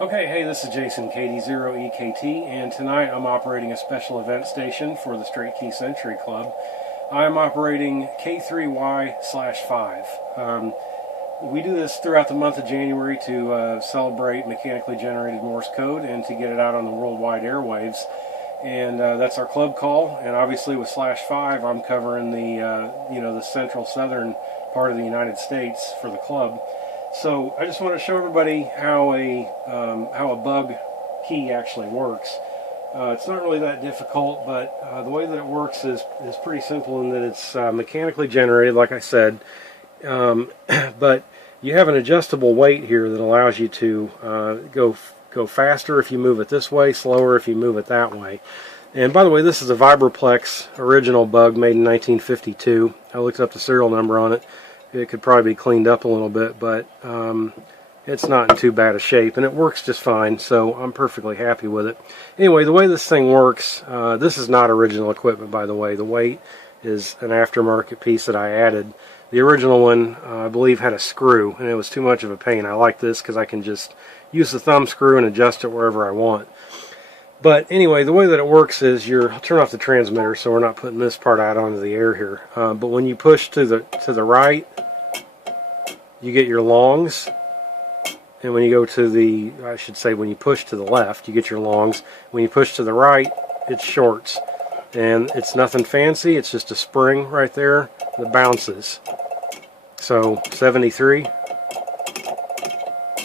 Okay, hey, this is Jason, KD0EKT, and tonight I'm operating a special event station for the Straight Key Century Club. I'm operating K3Y/5. We do this throughout the month of January to celebrate mechanically generated Morse code and to get it out on the worldwide airwaves. And that's our club call. And obviously with /5, I'm covering the central southern part of the United States for the club. So I just want to show everybody how a bug key actually works. It's not really that difficult, but the way that it works is pretty simple in that it's mechanically generated, like I said. But you have an adjustable weight here that allows you to go faster if you move it this way, slower if you move it that way. And by the way, this is a Vibraplex original bug made in 1952. I looked up the serial number on it. It could probably be cleaned up a little bit, but it's not in too bad a shape, and it works just fine, so I'm perfectly happy with it. Anyway, the way this thing works, this is not original equipment, by the way. The weight is an aftermarket piece that I added. The original one, I believe, had a screw, and it was too much of a pain. I like this because I can just use the thumb screw and adjust it wherever I want. But anyway, the way that it works is I'll turn off the transmitter so we're not putting this part out onto the air here. But when you push to the right, you get your longs. And when you go to when you push to the left, you get your longs. When you push to the right, it's shorts. And it's nothing fancy, it's just a spring right there that bounces. So 73,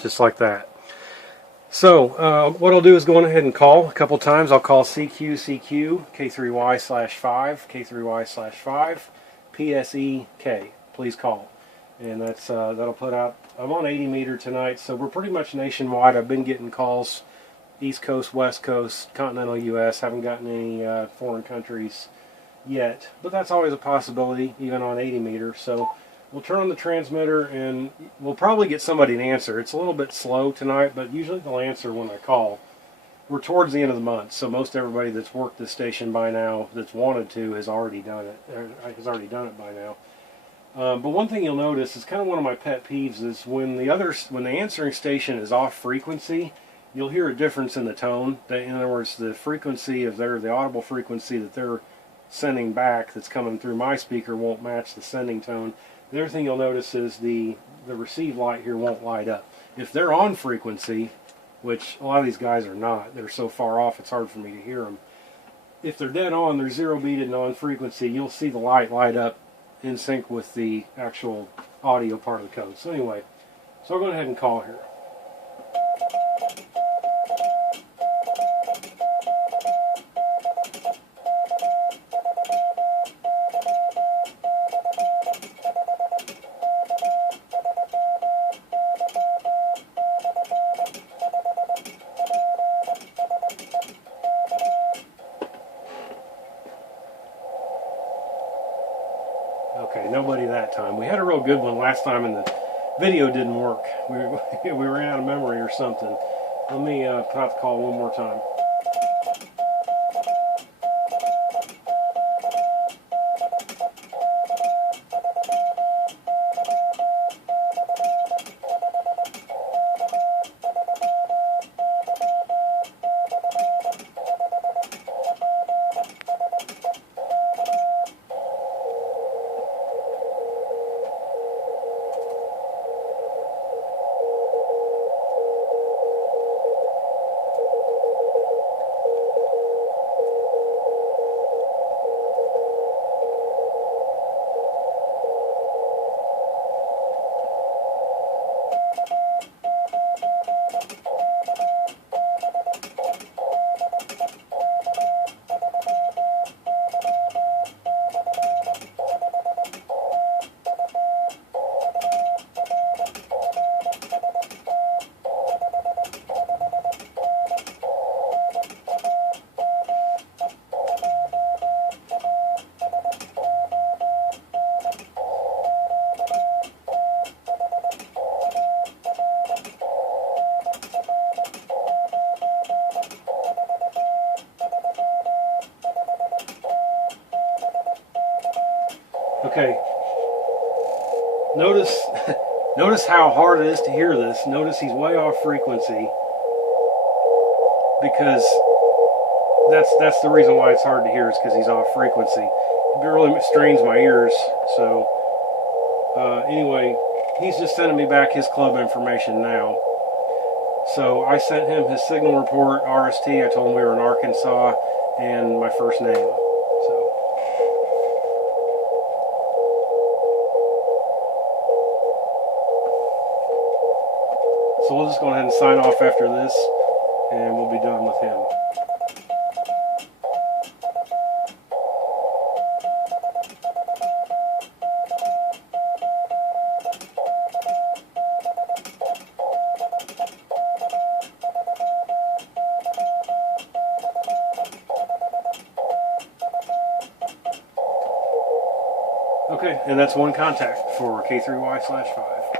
just like that. So what I'll do is go on ahead and call a couple times. I'll call CQ, K3Y/5, K3Y/5, PSEK. Please call. And that'll put out, I'm on 80 meter tonight, so we're pretty much nationwide. I've been getting calls East Coast, West Coast, continental US. Haven't gotten any foreign countries yet, but that's always a possibility, even on 80 meter. So we'll turn on the transmitter and we'll probably get somebody to answer. It's a little bit slow tonight, but usually they'll answer when I call. We're towards the end of the month, so most everybody that's worked this station by now, that's wanted to, has already done it by now. But one thing you'll notice is kind of one of my pet peeves is when the answering station is off frequency, you'll hear a difference in the tone. In other words, the frequency of the audible frequency that they're sending back that's coming through my speaker won't match the sending tone. The other thing you'll notice is the receive light here won't light up. If they're on frequency, which a lot of these guys are not, they're so far off it's hard for me to hear them. If they're dead on, they're zero beated and on frequency, you'll see the light up in sync with the actual audio part of the code. So anyway, so I'll go ahead and call here. Okay, nobody that time. We had a real good one last time and the video didn't work. We ran out of memory or something. Let me put out the call one more time. Okay, notice how hard it is to hear this. Notice he's way off frequency. because that's the reason why it's hard to hear, is because he's off frequency. It really strains my ears. So anyway, he's just sending me back his club information now. So I sent him his signal report, RST. I told him we were in Arkansas and my first name. So we'll just go ahead and sign off after this, and we'll be done with him. Okay, and that's one contact for K3Y/5.